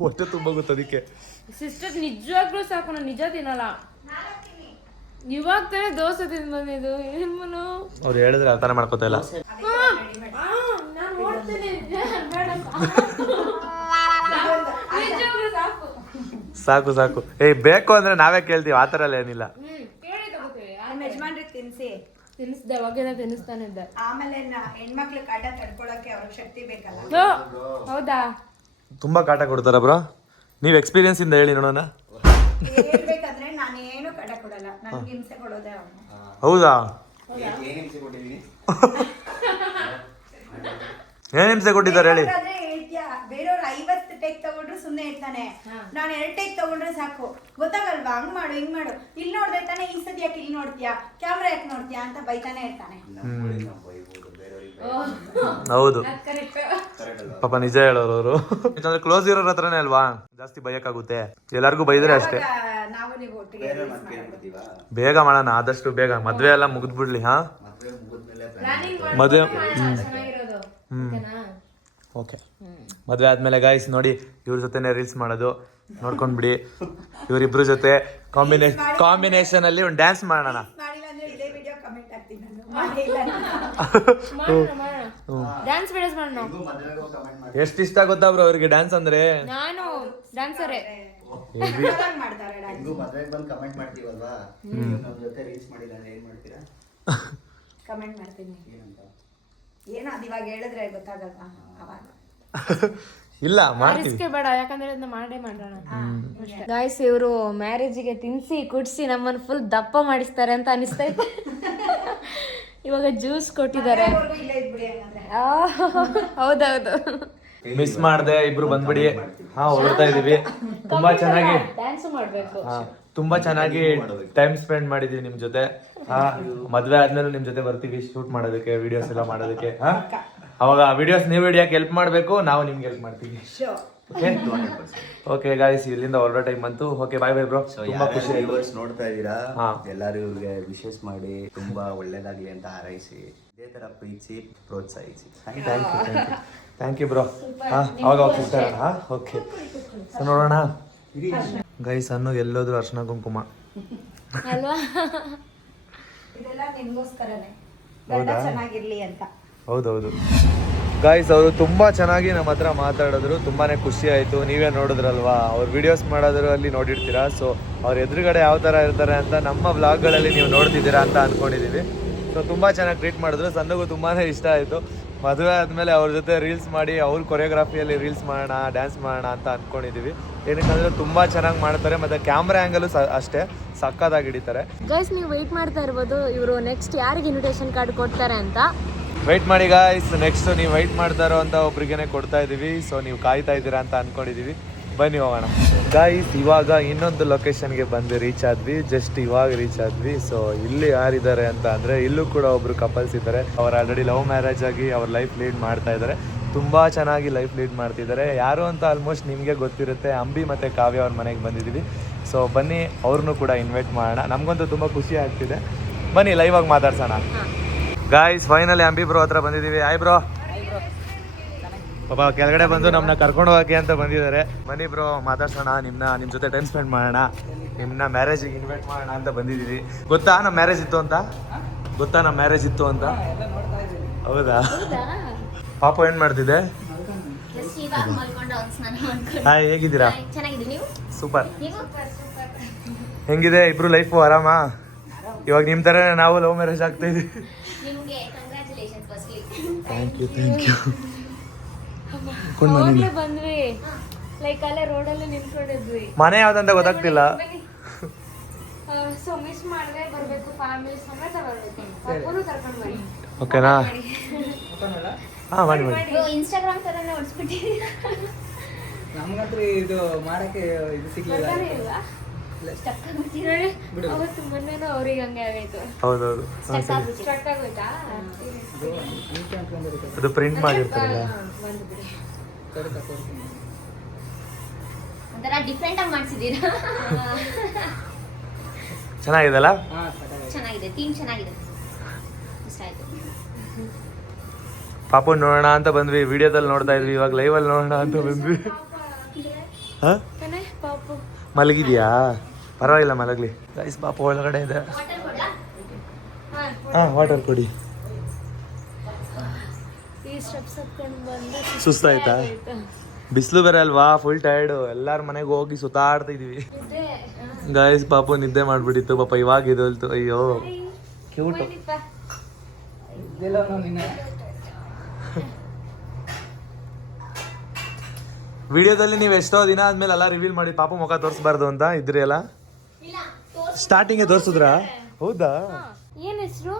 ಹೊಟ್ಟೆ ತುಂಬ ಗೊತ್ತು ಅದಕ್ಕೆ. ಸಿಸ್ಟರ್ ನಿಜವಾಗ್ಲೂ ಸಾಕು, ನಾನು ನಿಜ ತಿನ್ನಲ್ಲ. ಇವಾಗ ತಾನೇ ದೋಸೆ ತಿಂದು ಬಂದಿದ್ದು. ಏನು ಅವ್ರು ಹೇಳಿದ್ರೆ ಅರ್ಥನೇ ಮಾಡ್ಕೋತಾ ಇಲ್ಲ. ನಾನು ನೋಡ್ತೀನಿ. ಸಾಕು ಬೇಕು ಅಂದ್ರೆ ನಾವೇ ಕೇಳ್ತೀವಿ, ಆ ಥರ ಎಲ್ಲ ಏನಿಲ್ಲ. ಕೇಳಿ ತಗೋತೀವಿ. ನಮ್ಮ ಯಜಮಾನ್ರಿಗೆ ತಿನ್ಸಿ. ತಿನ್ನಿಸ್ದೆ, ಅವಾಗೆಲ್ಲ ತಿನ್ನಿಸ್ತಾನೆ ಇದ್ದೆ. ಆಮೇಲೆ ಹೆಣ್ಮಕ್ಳು ಕಾಟ ತಡ್ಕೊಳಕ್ಕೆ ಅವ್ರಿಗೆ ಶಕ್ತಿ ಬೇಕಲ್ಲ. ಹೌದಾ? ತುಂಬಾ ಕಾಟ ಕೊಡ್ತಾರ ಬ್ರೋ? ನೀವು ಎಕ್ಸ್ಪೀರಿಯನ್ಸ್ ಇಂದ ಹೇಳಿ ನೋಡೋಣ. ಹೇಳ್ಬೇಕಂದ್ರೆ ನಾನೇನು ಕಾಟ ಕೊಡಲ್ಲ, ನನ್ಗೆ ಹಿಂಸೆ ಕೊಡೋದೇ ಅವನು. ಹೌದಾ? ಏನ್ ಹಿಂಸೆ ಕೊಟ್ಟಿದ್ದೀನಿ? ಏನ್ ಹಿಂಸೆ ಕೊಟ್ಟಿದ್ದಾರೆ ಹೇಳಿ. ಆದ್ರೆ ಹೇಳ್ತೀಯ, ಬೇರೆಯವ್ರು 50 ಟೇಕ್ ತಗೊಂಡ್ರು ಸುಮ್ನೆ ಇರ್ತಾನೆ, ನಾನು 2 ಟೇಕ್ ತಗೊಂಡ್ರೆ ಸಾಕು. ಗೊತ್ತಾಗಲ್ವಾ? ಹಂಗ್ ಮಾಡು ಹಿಂಗ್ ಮಾಡು, ಇಲ್ಲಿ ನೋಡ್ದೆ ತಾನೆ, ಈ ಸತಿ ಯಾಕೆ ಇಲ್ಲಿ ನೋಡ್ತೀಯಾ, ಕ್ಯಾಮ್ರಾ ಯಾಕೆ ನೋಡ್ತೀಯಾ ಅಂತ ಬೈತಾನೆ ಇರ್ತಾನೆ. ಹೌದು, ಪಾಪ ನಿಜ ಹೇಳೋರು ಅವರು. ಯಾಕಂದ್ರೆ ಕ್ಲೋಸ್ ಇರೋರ ಹತ್ರನೇ ಅಲ್ವಾ ಜಾಸ್ತಿ ಬೈಯಕ್ಕಾಗುತ್ತೆ. ಎಲ್ಲರಿಗೂ ಬೈದ್ರೆ ಅಷ್ಟೇ. ನಾವು ನೀವು ಒಟ್ಟಿಗೆ ಬೇಗ ಮಾಡೋಣ, ಆದಷ್ಟು ಬೇಗ. ಮದ್ವೆ ಎಲ್ಲ ಮುಗಿದ್ಬಿಡ್ಲಿ. ಹಾ, ಮದ್ವೆ ಓಕೆ. ಮದ್ವೆ ಆದ್ಮೇಲೆ ಗಾಯ್ಸ್ ನೋಡಿ ಇವ್ರ ಜೊತೆನೆ ರೀಲ್ಸ್ ಮಾಡೋದು ನೋಡ್ಕೊಂಡ್ಬಿಡಿ. ಇವರಿಬ್ರು ಜೊತೆ ಕಾಂಬಿನೇಷನ್ ಅಲ್ಲಿ ಒಂದು ಡ್ಯಾನ್ಸ್ ಮಾಡೋಣ. ಮಾಡಿಲ್ಲ ಅಂದ್ರೆ ಇದೇ ವಿಡಿಯೋ ಕಮೆಂಟ್ ಹಾಕ್ತೀನಿ ನಾನು. ಮಾಡಿಲ್ಲ ಡ್ಯಾನ್ಸ್ ವಿಡಿಯೋಸ್ ಮಾಡೋಣ. ಎಷ್ಟು ಇಷ್ಟ ಗೊತ್ತಾ ಬ್ರೋ ಅವ್ರಿಗೆ ಡ್ಯಾನ್ಸ್ ಅಂದ್ರೆ? ನಾನು ಡ್ಯಾನ್ಸರೇ. ಮಾಡ್ತಾರೆ dance. ಹಿಂಗೂ ಮದ್ವೆಗೆ ಬಂದು ಕಮೆಂಟ್ ಮಾಡ್ತೀವಲ್ವಾ, ನಮ್ಮ ಜೊತೆ ರೀಲ್ಸ್ ಮಾಡಿಲ್ಲ ಅಂದ್ರೆ ಏನ್ ಮಾಡ್ತೀರಾ? ಕಮೆಂಟ್ ಮಾಡ್ತೀನಿ. ಏನಂತ? ಏನೋ ಅದು ಇವಾಗ ಹೇಳಿದ್ರೆ ಗೊತ್ತಾಗಲ್ವಾ ಅವಾಗ. ಇಲ್ಲ ಮಾಡ್ತೀವಿ. ರಿಸ್ಕ್ ಬೇಡ, ಯಾಕಂದ್ರೆ ಅದನ್ನ ಮಾಡೋಣ. ಗಾಯ್ಸ್ ಇವರು ಮ್ಯಾರೇಜಿಗೆ ತಿನ್ಸಿ ಕುಡ್ಸಿ ನಮ್ಮನ್ನು ಫುಲ್ ದಪ್ಪ ಮಾಡಿಸ್ತಾರೆ ಅಂತ ಅನಿಸ್ತೈತೆ. ಇವಾಗ ಜ್ಯೂಸ್ ಕೊಟ್ಟಿದ್ದಾರೆ. ಇಲ್ಲೇ ಇದ್ಬಿಡಿ ಹಂಗಂದ್ರೆ. ಹೌದೌದು. ಮಿಸ್ ಮಾಡ್ದೆ, ಇಬ್ರು ಬಂದ್ಬಿಡಿ. ಹಾ, ಹೊರಡ್ತಾ ಇದೀವಿ. ತುಂಬಾ ಚೆನ್ನಾಗಿ ಡ್ಯಾನ್ಸ್ ಮಾಡ್ಬೇಕು. ತುಂಬಾ ಚೆನ್ನಾಗಿ ಟೈಮ್ ಸ್ಪೆಂಡ್ ಮಾಡಿದೀವಿ ನಿಮ್ ಜೊತೆ. ಮದ್ವೆ ಆದ್ಮೇಲೆ ನಿಮ್ ಜೊತೆ ಬರ್ತೀವಿ ಶೂಟ್ ಮಾಡೋದಕ್ಕೆ, ವಿಡಿಯೋಸ್ ಎಲ್ಲ ಮಾಡೋದಕ್ಕೆ. ಅವಾಗ ವಿಡಿಯೋಸ್ ನೀವು ಹಿಡಿಯಕ್ಕೆ ಹೆಲ್ಪ್ ಮಾಡ್ಬೇಕು, ನಾವು ನಿಮ್ಗೆ ಹೆಲ್ಪ್ ಮಾಡ್ತೀವಿ. ಓಕೆ ಗಾಯ್ಸ್, ಇಲ್ಲಿಂದ ಹೊರಡೋ ಟೈಮ್ ಬಂತು. Okay bye bro. ತುಂಬಾ ಖುಷಿ ಆಯ್ತು. ನೋಡ್ತಾ ಇದೀರಾ, ಎಲ್ಲರೂ ಇವ್ರಿಗೆ ವಿಶೇಷ ಮಾಡಿ ತುಂಬಾ ಒಳ್ಳೇದಾಗ್ಲಿ ಅಂತ ಹಾರೈಸಿ, ಇದೇ ತರ ಪ್ರೀತಿ ಪ್ರೋತ್ಸಾಹಿಸಿ. Thank you bro. ಅವಾಗ ಸಿಸ್ಟರ್. ಓಕೆ, ನೋಡೋಣ ಗೈಸ್. ಅನ್ನು ಎಲ್ಲೋದ್ರು ಅರ್ಶನ ಕುಂಕುಮ ಅಲ್ವಾ? ಇದೆಲ್ಲ ನಿಮ್ಗೋಸ್ಕರನೇ, ಗಂಡ ಚೆನ್ನಾಗಿರ್ಲಿ ಅಂತ. ಹೌದೌದು ಗಾಯ್ಸ್, ಅವರು ತುಂಬಾ ಚೆನ್ನಾಗಿ ನಮ್ಮ ಹತ್ರ ಮಾತಾಡಿದ್ರು. ತುಂಬಾನೇ ಖುಷಿ ಆಯ್ತು. ನೀವೇ ನೋಡಿದ್ರಲ್ವಾ, ಅವ್ರು ವಿಡಿಯೋಸ್ ಮಾಡೋದ್ರು ಅಲ್ಲಿ ನೋಡಿರ್ತೀರಾ. ಸೊ ಅವ್ರ ಎದುರುಗಡೆ ಯಾವ ತರ ಇರ್ತಾರೆ ಅಂತ ನಮ್ಮ ವ್ಲಾಗ್ಗಳಲ್ಲಿ ನೀವು ನೋಡ್ತಿದ್ದೀರಾ ಅಂತ ಅನ್ಕೊಂಡಿದೀವಿ. ಸೊ ತುಂಬಾ ಚೆನ್ನಾಗಿ ಟ್ರೀಟ್ ಮಾಡಿದ್ರು. ಸಣ್ಣಗೂ ತುಂಬಾನೇ ಇಷ್ಟ ಆಯ್ತು. ಮದುವೆ ಆದಮೇಲೆ ಅವ್ರ ಜೊತೆ ರೀಲ್ಸ್ ಮಾಡಿ, ಅವ್ರ ಕೊರಿಯೋಗ್ರಫಿಯಲ್ಲಿ ರೀಲ್ಸ್ ಮಾಡೋಣ, ಡ್ಯಾನ್ಸ್ ಮಾಡೋಣ ಅಂತ ಅಂದ್ಕೊಂಡಿದ್ದೀವಿ. ಏನಕ್ಕಂದರೆ ತುಂಬ ಚೆನ್ನಾಗಿ ಮಾಡ್ತಾರೆ, ಮತ್ತು ಕ್ಯಾಮ್ರಾ ಆ್ಯಂಗಲು ಅಷ್ಟೇ ಸಕ್ಕತ್ತಾಗಿ ಹಿಡಿತಾರೆ. ಗೈಸ್ ನೀವು ವೆಯ್ಟ್ ಮಾಡ್ತಾ ಇರ್ಬೋದು ಇವರು ನೆಕ್ಸ್ಟ್ ಯಾರಿಗೆ ಇನ್ವಿಟೇಷನ್ ಕಾರ್ಡ್ ಕೊಡ್ತಾರೆ ಅಂತ. ವೆಯ್ಟ್ ಮಾಡಿ ಗಾಯ್ಸ್, ನೆಕ್ಸ್ಟ್ ನೀವು ವೆಯ್ಟ್ ಮಾಡ್ತಾ ಇರೋ ಅಂತ ಒಬ್ರಿಗೇನೆ ಕೊಡ್ತಾ ಇದೀವಿ. ಸೊ ನೀವು ಕಾಯ್ತಾ ಇದ್ದೀರಾ ಅಂತ ಅನ್ಕೊಂಡಿದೀವಿ. ಬನ್ನಿ ಹೋಗೋಣ ಗಾಯ್ಸ್. ಇವಾಗ ಇನ್ನೊಂದು ಲೊಕೇಶನ್ಗೆ ಬಂದು ರೀಚ್ ಆದ್ವಿ, ಜಸ್ಟ್ ಇವಾಗ ರೀಚ್ ಆದ್ವಿ. ಸೊ ಇಲ್ಲಿ ಯಾರಿದ್ದಾರೆ ಅಂತ ಅಂದರೆ ಇಲ್ಲೂ ಕೂಡ ಒಬ್ರು ಕಪಲ್ಸ್ ಇದ್ದಾರೆ. ಅವ್ರು ಆಲ್ರೆಡಿ ಲವ್ ಮ್ಯಾರೇಜ್ ಆಗಿ ಅವ್ರ ಲೈಫ್ ಲೀಡ್ ಮಾಡ್ತಾ ಇದ್ದಾರೆ. ತುಂಬ ಚೆನ್ನಾಗಿ ಲೈಫ್ ಲೀಡ್ ಮಾಡ್ತಿದ್ದಾರೆ. ಯಾರು ಅಂತ ಆಲ್ಮೋಸ್ಟ್ ನಿಮಗೆ ಗೊತ್ತಿರುತ್ತೆ. ಅಂಬಿ ಮತ್ತು ಕಾವ್ಯ ಅವ್ರ ಮನೆಗೆ ಬಂದಿದ್ದೀವಿ. ಸೊ ಬನ್ನಿ ಅವ್ರನ್ನೂ ಕೂಡ ಇನ್ವೈಟ್ ಮಾಡೋಣ. ನಮಗಂತೂ ತುಂಬ ಖುಷಿ ಆಗ್ತಿದೆ. ಬನ್ನಿ ಲೈವ್ ಆಗಿ ಮಾತಾಡ್ಸೋಣ ಗಾಯ್ಸ್. ಫೈನಲಿ ಅಂಬಿ ಬ್ರೋ ಹತ್ರ ಬಂದಿದ್ದೀವಿ. Hi bro. ಪಾಪ ಕೆಳಗಡೆ ಬಂದು ನಮ್ಮನ್ನ ಕರ್ಕೊಂಡು ಹೋಗಕ್ಕೆ ಅಂತ ಬಂದಿದ್ದಾರೆ. ಬನ್ನಿ ಬ್ರೋ ಮಾತಾಡ್ಸೋಣ, ನಿಮ್ಮ ಜೊತೆ ಟೈಮ್ ಸ್ಪೆಂಡ್ ಮಾಡೋಣ, ನಿಮ್ಮನ್ನ ಮ್ಯಾರೇಜಿಗೆ ಇನ್ವೈಟ್ ಮಾಡೋಣ ಅಂತ ಬಂದಿದ್ದೀವಿ. ಗೊತ್ತಾ ನಮ್ಮ ಮ್ಯಾರೇಜ್ ಇತ್ತು ಅಂತ? ಹೌದಾ? ಪಾಪ ಏನು ಮಾಡ್ತಿದ್ದೆ? ಹಾಯ್, ಹೇಗಿದ್ದೀರಾ? ಸೂಪರ್. ಹೆಂಗಿದೆ ಇಬ್ರು ಲೈಫು? ಆರಾಮಾ? ಇವಾಗ ನಿಮ್ಮ ಥರ ನಾವು ಲವ್ ಮ್ಯಾರೇಜ್ ಆಗ್ತಾ ಇದೀವಿ. Thank you. ಅವಾಗ್ಲೇ ಬಂದ್ವಿ, ಲೈಕ್ ಅಲ್ಲೇ ರೋಡಲ್ಲಿ ನಿಂತ್ಕೊಂಡಿದ್ವಿ. ಮನೆ ಯಾವ್ದಂತ ಗೊತ್ತಾಗ್ತಿಲ್ಲ. ಸೊ ಮಿಸ್ ಮಾಡದೆ ಬರ್ಬೇಕು, ಫ್ಯಾಮಿಲಿ ಸಮೇತ ಬರ್ಬೇಕು. ಪಾಪುನು ಕರ್ಕೊಂಡು ಬನ್ನಿ. ಓಕೆನಾ? ಹಾಂ ಮಾಡಿ. ಇನ್ಸ್ಟಾಗ್ರಾಮ್ ತರನೇ ಹೊಡ್ಸ್ಬಿಟ್ಟಿದ್ದೀವಿ. ನಮ್ಗಂತೂ ಇದು ಮಾಡಕ್ಕೆ ಇದು ಸಿಗ್ಲಿಲ್ಲ. ಅವತ್ತು ಮೊನ್ನೆನೂ ಅವ್ರಿಗೆ ಹಂಗೆ ಆಗೈತು. ಹೌದೌದು, ಸ್ಟ್ರಕ್ ಆಗೋಯ್ತಾ? ಅದು ಪ್ರಿಂಟ್ ಮಾಡಿರ್ತಾರಲ್ಲ. ಒಂಥರ ಡಿಫ್ರೆಂಟ್ ಆಗಿ ಮಾಡ್ಸಿದ್ದೀರಾ. ಚೆನ್ನಾಗಿದೆಲ್ಲ? ಚೆನ್ನಾಗಿದೆ, ಥೀಮ್ ಚೆನ್ನಾಗಿದೆ, ಇಷ್ಟ ಆಯ್ತು. ಪಾಪು ನೋಡೋಣ ಅಂತ ಬಂದ್ವಿ, ವಿಡಿಯೋದಲ್ಲಿ ನೋಡ್ತಾ ಇದ್ವಿ, ಇವಾಗ ಲೈವಲ್ಲಿ ನೋಡೋಣ ಅಂತ ಬಂದ್ವಿ. ಹಾಂ, ಪಾಪು ಮಲಗಿದ್ಯಾ? ಪರವಾಗಿಲ್ಲ, ಮಲಗಲಿ ಗೈಸ್. ಪಾಪು ಒಳಗಡೆ ಇದೆ. ಹಾಂ, ವಾಟರ್ ಕೊಡಿ. ಈ ಸ್ಟೆಪ್ಸ್ ಹತ್ಕೊಂಡು ಬಂದು ಸುಸ್ತಾಯ್ತಾ? ಬಿಸಿಲು ಬೇರೆ ಅಲ್ವಾ, ಫುಲ್ ಟೈರ್ಡು. ಎಲ್ಲಾರ ಮನೆಗೆ ಹೋಗಿ ಸುತ್ತಾಡ್ತಾ ಇದೀವಿ ಗೈಸ್. ಪಾಪು ನಿದ್ದೆ ಮಾಡ್ಬಿಟ್ಟಿತ್ತು ಪಾಪ, ಇವಾಗ ಇದೊಲ್ತು. ಅಯ್ಯೋ ಕ್ಯೂಟು. ವಿಡಿಯೋದಲ್ಲಿ ನೀವು ಎಷ್ಟೋ ದಿನ ಆದ್ಮೇಲೆ ಎಲ್ಲ ರಿವೀಲ್ ಮಾಡಿ ಪಾಪು ಮುಖ ತೋರಿಸ್ಬಾರ್ದು ಅಂತ ಇದ್ರಿ ಅಲ್ಲ? ಸ್ಟಾರ್ಟಿಂಗ್ ತೋರಿಸಿದ್ರಾ? ಹೌದಾ? ಏನ್ ಹೆಸರು?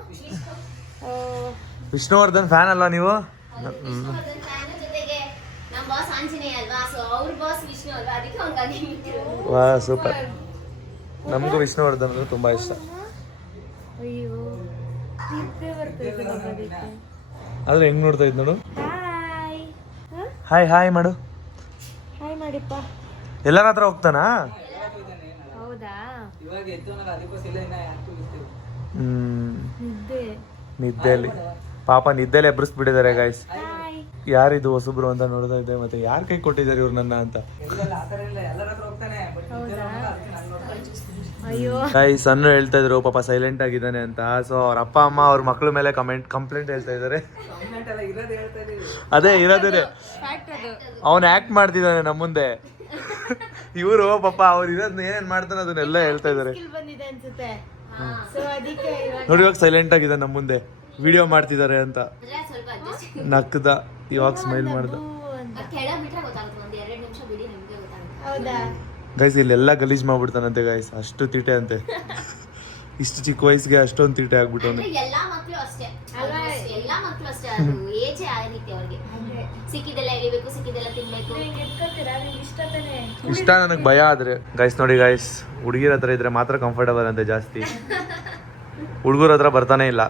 ವಿಷ್ಣುವರ್ಧನ್ ಫ್ಯಾನ್ ಅಲ್ವಾ ನೀವು? ವಾ, ಸೂಪರ್. ನಮಗೂ ವಿಷ್ಣುವರ್ಧನ್ ಅಂದ್ರೆ ತುಂಬಾ ಇಷ್ಟ. ಅಯ್ಯೋ, ನಿದ್ದೆ ಬರ್ತೈತೆ ನೋಡೋದಕ್ಕೆ. ಆದ್ರೆ ಹೆಂಗ್ ನೋಡ್ತಾ ಇದ್ ನೋಡು. ಹಾಯ್. ಹಾಯ್ ಹಾಯ್ ಮಾಡು. ಹಾಯ್ ಮಾಡಿಪ್ಪ. ಎಲ್ಲರ ಹತ್ರ ಹೋಗ್ತಾನಾ? ಹೌದಾ? ಇವಾಗ ಎತ್ತುವಲ್ಲ, ಅದಕ್ಕೋಸ್ಕರ ಇಲ್ಲ, ಇನ್ನ ಯಾಕೂ ಬಿಡ್ತೀವಿ. ನಿದ್ದೆ. ನಿದ್ದೆಯಲ್ಲಿ ಪಾಪ ನಿದ್ದೆಯಲ್ಲಿ ಎಬ್ರಿಸ್ಬಿಟ್ಟಿದ್ದಾರೆ ಗೈಸ್. ಹಾಯ್. ಯಾರಿದು ಹೊಸಬ್ರು ಅಂತ ನೋಡ್ತಾ ಇದ್ದೆ, ಮತ್ತೆ ಯಾರ್ ಕೈ ಕೊಟ್ಟಿದ್ದಾರೆ ಇವ್ರು ನನ್ನ ಅಂತ. ಇಲ್ಲ, ಆ ಥರ ಇಲ್ಲ, ಎಲ್ಲರ ಹತ್ರ ಹೋಗ್ತಾನೆ. ಬಟ್ ಅಯ್ಯೋ, ಗೈಸ್ ಸಣ್ಣ ಹೇಳ್ತಾ ಇದ್ರು ಪಾಪ ಸೈಲೆಂಟ್ ಆಗಿದ್ದಾನೆ ಅಂತ. ಸೊ ಅವ್ರ ಅಪ್ಪ ಅಮ್ಮ ಅವ್ರ ಮಕ್ಳ ಮೇಲೆ ಕಂಪ್ಲೇಂಟ್ ಹೇಳ್ತಾ ಇದ್ದಾರೆ. ಗೌರ್ಮೆಂಟ್ ಎಲ್ಲ ಇರೋದು ಹೇಳ್ತಾ ಇದೀವಿ. ಅದೇ ಇರೋದೇ, ಅವನು ಆಕ್ಟ್ ಮಾಡ್ತಿದ್ದಾನೆ ನಮ್ಮ ಮುಂದೆ. ಇವರು ಪಾಪ ಅವ್ರು ಇರೋದನ್ನ ಏನೇನ್ ಮಾಡ್ತಾನೆ ಅದನ್ನೆಲ್ಲ ಹೇಳ್ತಾ ಇದಾರೆ. ಬಂದಿದೆ ಅನ್ಸುತ್ತೆ. ಸೊ ಅದಕ್ಕೆ ನೋಡಿ ಇವಾಗ ಸೈಲೆಂಟ್ ಆಗಿದೆ ನಮ್ಮ ಮುಂದೆ, ವಿಡಿಯೋ ಮಾಡ್ತಿದ್ದಾರೆ ಅಂತ. ನಕ್ಕದ, ಇವಾಗ ಸ್ಮೈಲ್ ಮಾಡ್ದ. ಹೌದಾ? ಗೈಸ್ ಇಲ್ಲೆಲ್ಲ ಗಲೀಜ್ ಮಾಡ್ಬಿಡ್ತಾನಂತೆ ಗೈಸ್, ಅಷ್ಟು ತೀಟೆ ಅಂತೆ. ಇಷ್ಟು ಚಿಕ್ಕ ವಯಸ್ಸಿಗೆ ಅಷ್ಟೊಂದು ತೀಟೆ ಆಗ್ಬಿಟ್ಟವನು. ಎಲ್ಲಾ ಮಕ್ಕಳು ಅಷ್ಟೇ, ಎಲ್ಲಾ ಮಕ್ಕಳು ಅಷ್ಟೇ. ಅದು ಏಜೆ ಆ ರೀತಿ ಅವ್ರಿಗೆ. ಸಿಕ್ಕಿದೆಲ್ಲ ಎಳಿಬೇಕು, ಸಿಕ್ಕಿದೆಲ್ಲ ತಿನ್ಬೇಕು. ಇಷ್ಟ ನನಗೆ ಭಯ ಆದ್ರೆ. ಗೈಸ್ ನೋಡಿ ಗೈಸ್, ಹುಡುಗಿರ ಹತ್ರ ಇದ್ರೆ ಮಾತ್ರ ಕಂಫರ್ಟಬಲ್ ಅಂತೆ ಜಾಸ್ತಿ. ಹುಡುಗರ ಹತ್ರ ಬರ್ತಾನೆ ಇಲ್ಲ.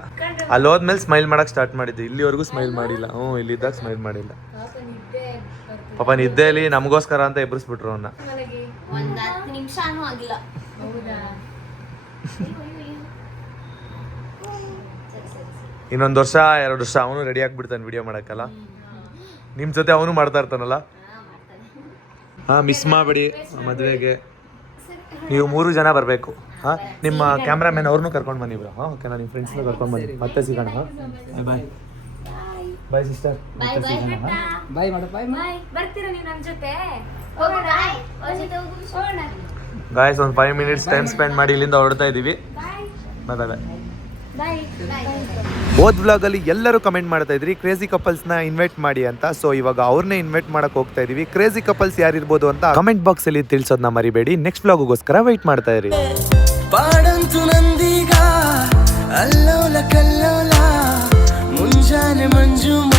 ಅಲ್ಲಿ ಹೋದ್ಮೇಲೆ ಸ್ಮೈಲ್ ಮಾಡಕ್ ಸ್ಟಾರ್ಟ್ ಮಾಡಿದ್ದು, ಇಲ್ಲಿವರೆಗೂ ಸ್ಮೈಲ್ ಮಾಡಿಲ್ಲ. ಇಲ್ಲಿದ್ದಾಗ ಸ್ಮೈಲ್ ಮಾಡಿಲ್ಲ. ಪಾಪ ನಿದ್ದೆಯಲ್ಲಿ ನಮಗೋಸ್ಕರ ಅಂತ ಎಬ್ರಿಸ್ಬಿಟ್ರು ಅವನ್ನ. ಒಂದ್ 10 ನಿಮಿಷನೂ ಆಗಿಲ್ಲ. ಇನ್ನೊಂದು ವರ್ಷ 2 ವರ್ಷ ಅವನು ರೆಡಿ ಆಗ್ಬಿಡ್ತಾನೆ ವಿಡಿಯೋ ಮಾಡಕ್ಕಲ್ಲ. ನಿಮ್ ಜೊತೆ ಅವನು ಮಾಡ್ತಾ ಇರ್ತಾನಲ್ಲ. ಹಾ, ಮಿಸ್ ಮಾಡಬೇಡಿ ಮದುವೆಗೆ. ನೀವು 3 ಜನ ಬರಬೇಕು. ಹಾ, ನಿಮ್ಮ ಕ್ಯಾಮ್ರಾಮನ್ ಅವ್ರನ್ನೂ ಕರ್ಕೊಂಡು ಬನ್ನಿ ಬ್ರೋ. ಹಾಂ, ಓಕೆನಾ? ನಿಮ್ಮ ಫ್ರೆಂಡ್ಸ್ನ ಕರ್ಕೊಂಡು ಬನ್ನಿ. ಮತ್ತೆ ಸಿಗೋಣ. ಬಾಯ್ ಬಾಯ್ ಸಿಸ್ಟರ್. ಬಾಯ್ ಬಾಯ್. ಬಾಯ್ ಮಾಡು, ಬಾಯ್. ಬರ್ತೀರಾ ನೀವು ನನ್ನ ಜೊತೆ? ಹೋಗೋಣ, ಅವ್ರ ಜೊತೆ ಹೋಗೋಣ. ಗಾಯ್ಸ್ ಒಂದು 5 ಮಿನಿಟ್ಸ್ ಟೈಮ್ ಸ್ಪೆಂಡ್ ಮಾಡಿ ಇಲ್ಲಿಂದ ಹೊರಡ್ತಾ ಇದ್ದೀವಿ. ಬಾಯ್ ಬಾಯ್. ಹೋದ್ ವ್ಲಾಗಲ್ಲಿ ಎಲ್ಲರೂ ಕಮೆಂಟ್ ಮಾಡ್ತಾ ಇದ್ರಿ ಕ್ರೇಜಿ ಕಪಲ್ಸ್ನ ಇನ್ವೈಟ್ ಮಾಡಿ ಅಂತ. ಸೊ ಇವಾಗ ಅವ್ರನ್ನೇ ಇನ್ವೈಟ್ ಮಾಡಕ್ ಹೋಗ್ತಾ ಇದೀವಿ. ಕ್ರೇಜಿ ಕಪಲ್ಸ್ ಯಾರಿರ್ಬೋದು ಅಂತ ಕಮೆಂಟ್ ಬಾಕ್ಸ್ ಅಲ್ಲಿ ತಿಳಿಸೋದನ್ನ ಮರಿಬೇಡಿ. ನೆಕ್ಸ್ಟ್ ವ್ಲಾಗೋಸ್ಕರ ವೆಯ್ಟ್ ಮಾಡ್ತಾ ಇರಿ. ಪಾಡಂತು ನಂದೀಗ ಅಲ್ಲೋಲ ಕಲ್ಲೋಲ ಮುಂಜಾನೆ ಮನೆ ಮಂಜು